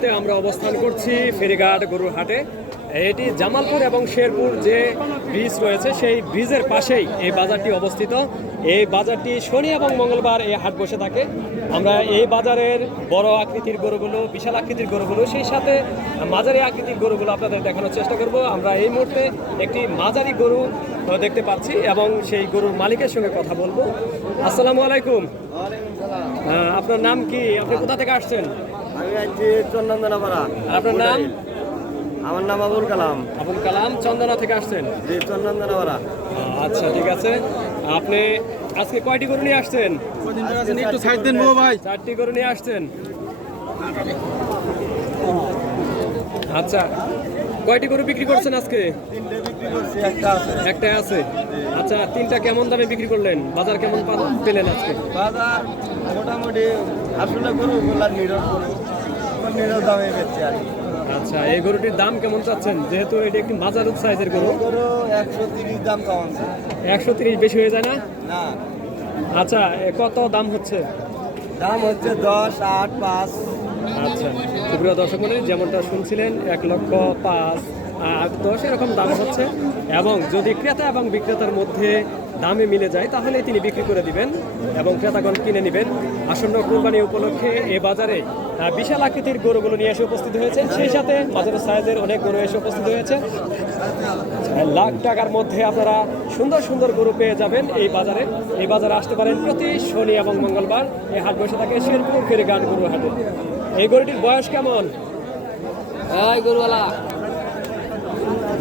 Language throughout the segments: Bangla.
আমরা অবস্থান করছি ফেরিঘাট গরুর হাটে। এটি জামালপুর এবং শেরপুর যে ব্রিজ রয়েছে সেই ব্রিজের পাশেই এই বাজারটি অবস্থিত। এই বাজারটি শনি এবং মঙ্গলবার এই হাট বসে থাকে। আমরা এই বাজারের বড় আকৃতির গরুগুলো, বিশাল আকৃতির গরুগুলো, সেই সাথে মাঝারি আকৃতির গরুগুলো আপনাদের দেখানোর চেষ্টা করব। আমরা এই মুহূর্তে একটি মাঝারি গরু দেখতে পাচ্ছি এবং সেই গরুর মালিকের সঙ্গে কথা বলবো। আসসালামু আলাইকুম। আপনার নাম কি? আপনি কোথা থেকে আসছেন? আমি আছি চন্দনপাড়া। আপনার নাম? আমার নাম আবুল কালাম। আবুল কালাম, চন্দনা থেকে আসছেন? জি, চন্দনপাড়া। আচ্ছা, ঠিক আছে। আপনি আজকে কয়টি গরু নিয়ে আসছেন? একটু সাইড দেন ভাই। 4টি গরু নিয়ে আসছেন। আচ্ছা, কয়টি গরু বিক্রি করছেন আজকে? 3টে বিক্রি করছি, একটা আছে। একটাই আছে। আচ্ছা, 3টা কেমন দামে বিক্রি করলেন? বাজার কেমন পেলেন আজকে? বাজার মোটামুটি আসলে গরুগুলা নিরল দামে বেচছে আর কি। আচ্ছা, এই গরুটির দাম কেমন চাচ্ছেন? যেহেতু এটি একটি মাঝারুপ সাইজের গরু। গরু 130 দাম কেমন? 130 বেশি হয়ে যায় না? না, আচ্ছা, কত দাম হচ্ছে? দাম হচ্ছে 10, 8, 5। আচ্ছা, সুপ্রিয় দর্শক মণ্ডলী, যেমনটা শুনছিলেন 1,05,, 8, 10 এরকম দাম হচ্ছে। এবং যদি ক্রেতা এবং বিক্রেতার মধ্যে দামে মিলে যায় তাহলে তিনি বিক্রি করে দিবেন এবং ক্রেতাগণ কিনে নেবেন। আসন্ন কোরবানি উপলক্ষে এ বাজারে বিশাল আকৃতির গরুগুলো নিয়ে এসে উপস্থিত হয়েছে, সেই সাথে মাঝারি সাইজের অনেক গরু এসে উপস্থিত হয়েছে। লাখ টাকার মধ্যে আপনারা সুন্দর সুন্দর গরু পেয়ে যাবেন এই বাজারে। এই বাজারে আসতে পারেন প্রতি শনি এবং মঙ্গলবার। এই হাট বসে থাকে শেরপুর ফেরিঘাট গরু হাটে। এই গরুটির বয়স কেমন? এই গরুওয়ালা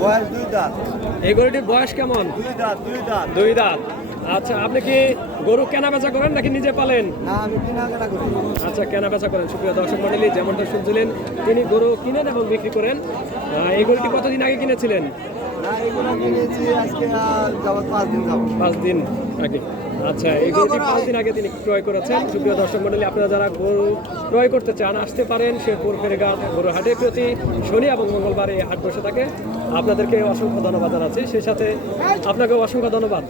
বয়স 2 দাঁত। এই গরুটির বয়স কেমন? 2 দাঁত, 2 দাঁত। 2 দাঁত। আচ্ছা, আপনি কি গরু কেনা বেচা করেন নাকি নিজে পালেন? না, আমি কেনাকাটা করি। আচ্ছা, কেনা বেচা করেন। সুপ্রিয় দর্শক মণ্ডলী, যেমনটা শুনছিলেন তিনি গরু কিনেন এবং বিক্রি করেন। এই গরুটি কতদিন আগে কিনেছিলেন? না, এগুলো কিনেছি আজকে যাবত 5 দিন যাবত। 5 দিন আগে। আচ্ছা, এই গরুটি 5 দিন আগে তিনি ক্রয় করেছেন। সুপ্রিয় দর্শক মণ্ডলী, আপনারা যারা গরু ক্রয় করতে চান আসতে পারেন শেরপুর ফেরিঘাট গরু হাটে। প্রতি শনি এবং মঙ্গলবার এই হাট বসে থাকে। আপনাদেরকে অসংখ্য ধন্যবাদ জানাচ্ছি, সেই সাথে আপনাকেও অসংখ্য ধন্যবাদ।